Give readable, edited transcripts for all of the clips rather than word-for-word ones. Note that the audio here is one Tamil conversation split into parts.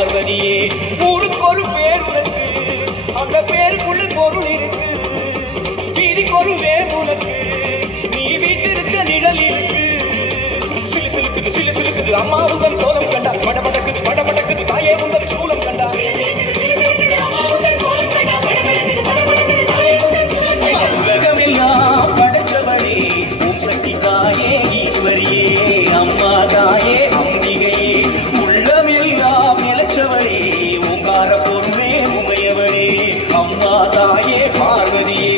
பார்வதியே. ஊருக்கு ஒரு பேர் உனக்கு, அந்த பேருக்குள்ள பொருள் இருக்கு. வீதிக்கு ஒரு வேர் உனக்கு, நீ வீட்டிருக்க நிழல் இருக்கு. சிலு சிலுக்குது சிலு சிலுக்குது அம்மா உங்கள் கோலம் கண்டா, படபடக்குது படபடக்குது தாயே உங்கள் சூலம் கண்டா. உலகமெல்லாம் படைத்தவனே ஓம் சக்தி தாயே ஈஸ்வரியே அம்மா தாயே அம்பிகையே. உள்ளமெல்லாம் நிலச்சவனே ஓங்கார பொருளே உமையவனே அம்மா தாயே பார்வதியே.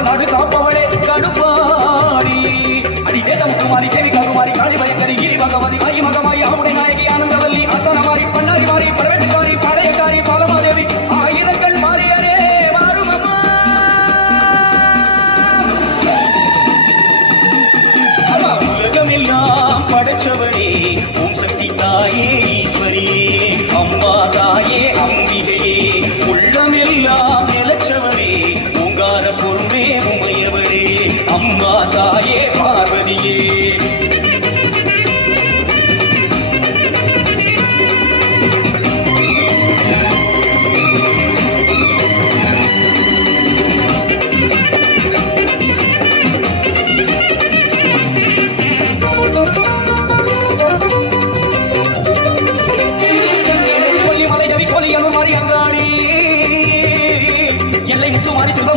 நாடு காப்பவளே கடுப்பாடி அடி தேசமுக்குமாரி தேவி கருமாரி காளி பயங்கரி கிரி பகவதி ஆயி மகமாயி ஆவுடை நாயகி ஆனந்தவல்லி ஆஸ்தானமாரி பன்னாரி மாறி பழவேட்டுக்காரி பாளையக்காரி பாலமாதேவி ஆயிரங்கள் மாறியரே மாறும் அம்மா. அம்மா உலகமெல்லாம் படைச்சவனே ஓம் சக்தி தாயே ஈஸ்வரியே அம்மா தாயே அம்பிகையே. உள்ளமெல்லாம் நிலச்சவனே ஓங்கார பொருளே உமையவளே அம்மா தாயே பார்வதியே.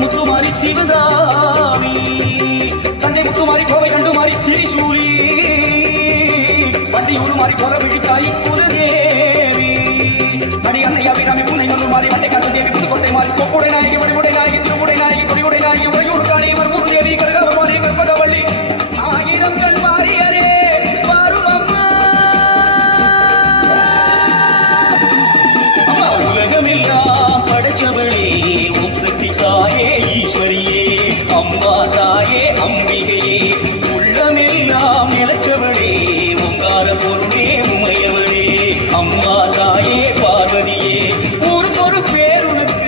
முத்துமாரி சிவகாமி தந்தை முத்துமாரி கோவை கண்டுமாரி திரிசூலி பண்டியூர் மாறி போற விழித்தாய் குலதேவி அடி அன்னை அபிராமி பூனை நம்புமாரி வட்டை காட்டு தேவி புதுக்கோட்டை மாறி கொப்புடை நாயகி வடிவுடை நாயகி திருமுடை நாயகி கொடிவுடை நாயகி உரையூர் காளி வர்மூர் தேவி கருகாபமாரி கற்பகவள்ளி ஆயிரங்கள் மாறியரே மாறும் அம்மா. அம்மா உலகமெல்லாம் படைச்சவளே ஓம் சக்தி தாயே ஈஸ்வரியே அம்மா தாயே அம்பிகையே. உள்ளமெல்லாம் நிலச்சவளே ஓங்கார பொருளே உமையவளே அம்மா தாயே பார்வதியே. ஊருக்கு ஒரு பேர் உனக்கு,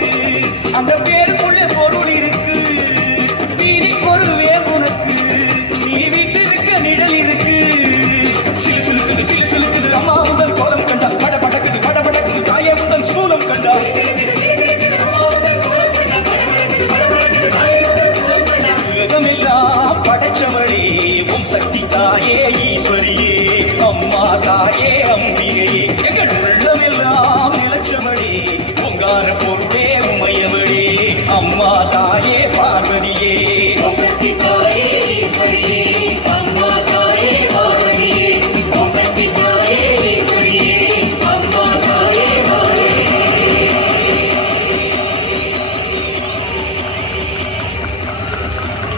அந்த பேருக்குள்ளே பொருள் இருக்கு. வீதிக்கு ஒரு வேர் உனக்கு, நீ வீட்டிருக்க நிழல் இருக்கு. சிலு சிலுக்குது சிலு சிலுக்குது அம்மா முதல் கோலம் கண்டா, படபடக்குது படபடக்குது தாயே முதல் சூலம் கண்டா. உலகமெல்லாம் படைச்சவளே ஓம் சக்தி தாயே ஈஸ்வரியே அம்மா தாயே அம்பிகையே. எங்கள் உள்ளமெல்லாம் நிலச்சவளே ஓங்கார பொருளே உமையவளே அம்மா தாயே பார்வதியே. ஓம் சக்தி தாயே ஈஸ்வரியே அம்மா